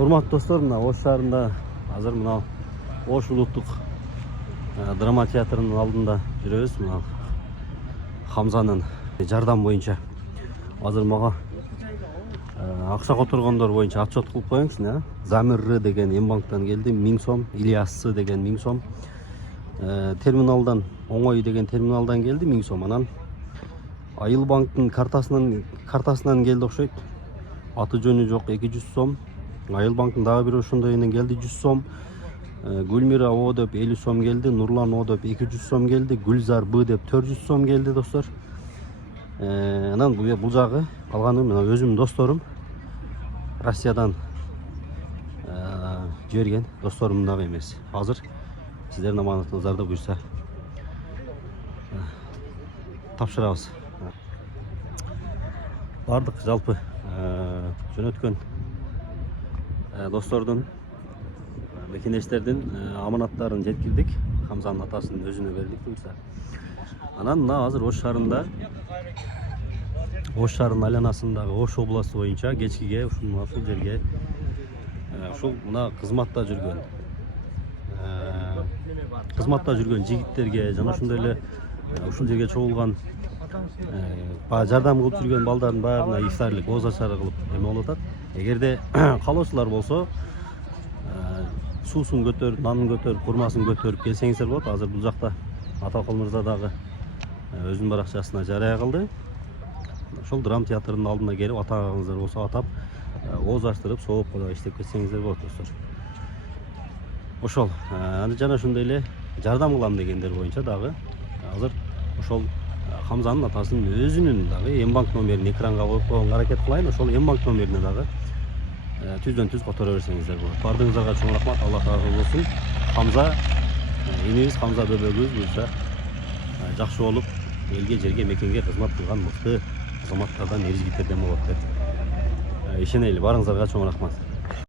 Урматтуу достор, мына Ош шаарында азыр мына Ош улуттук драма театрынын алдында жүрөбүз. Мына Хамзанын жардам боюнча азыр мага акча которгондор боюнча отчет кылып коюңузчу. Замир деген Мбанктан келди 1000 сом, Ильяс деген 1000 сом. Терминалдан Оңой деген терминалдан келди 1000 сом. Анан Айыл банктын картасынан келди окшойт. Аты жөнү жок 200 сом. Айыл банктын дагы бир ошондойунан келди 100 сом. Гүлмира О деп 50 сом келди, Нурлан О деп 200 сом келди, Гүлзар Б деп 400 сом келди достор. Анан бул жагы калганы мына өзүмдүн досторум Россиядан жиберген досторум дагы эмес. Азыр сиздердин аманатыңыздарда буйрса тапшырабыз. Бардык жалпы жөнөткөн достордун, мекенештердин аманаттарын жеткирдик. Хамзанын атасынын өзүнө бердик буйрса. Анан мына азыр Ош шаарында, Ош шаарынын айланасындагы Ош областы боюнча кечкиге ушул жерге ушул мына кызматта жүргөн жигиттерге жана ошондой эле ушул жерге чогулган жардам кылып жүргөн балдардын баарына ифтарлык ооз ачары кылып эме болуп атат. Эгерде каалоочулар болсо суусун көтөрүп, нанын көтөрүп, курмасын көтөрүп келсеңиздер болот. Азыр бул жакта Аталкул мырза дагы өзүнүн баракчасына жарыя кылды. Ошол драма театрынын алдына келип атагыңыздар болсо атап, ооз ачтырып, соопко да иштеп кетсеңиздер болот достор. Ошол жана ошондой эле жардам кылам дегендер боюнча дагы азыр ошол Хамзанын атасынын өзүнүн дагы Мбанк номерин экранга коюп койгонго аракет кылайын. Ошол Мбанк номерине дагы түздөн-түз которо берсеңиздер болот. Бардыгыңыздарга чоң рахмат, Алла разы болсун. Хамза энебиз, Хамза бөбөгүбүз буюрса жакшы болуп, элге, жерге, мекенге кызмат кылган мыкты азаматтардан, эр жигиттерден болот деп ишенели. Барыңыздарга чоң рахмат.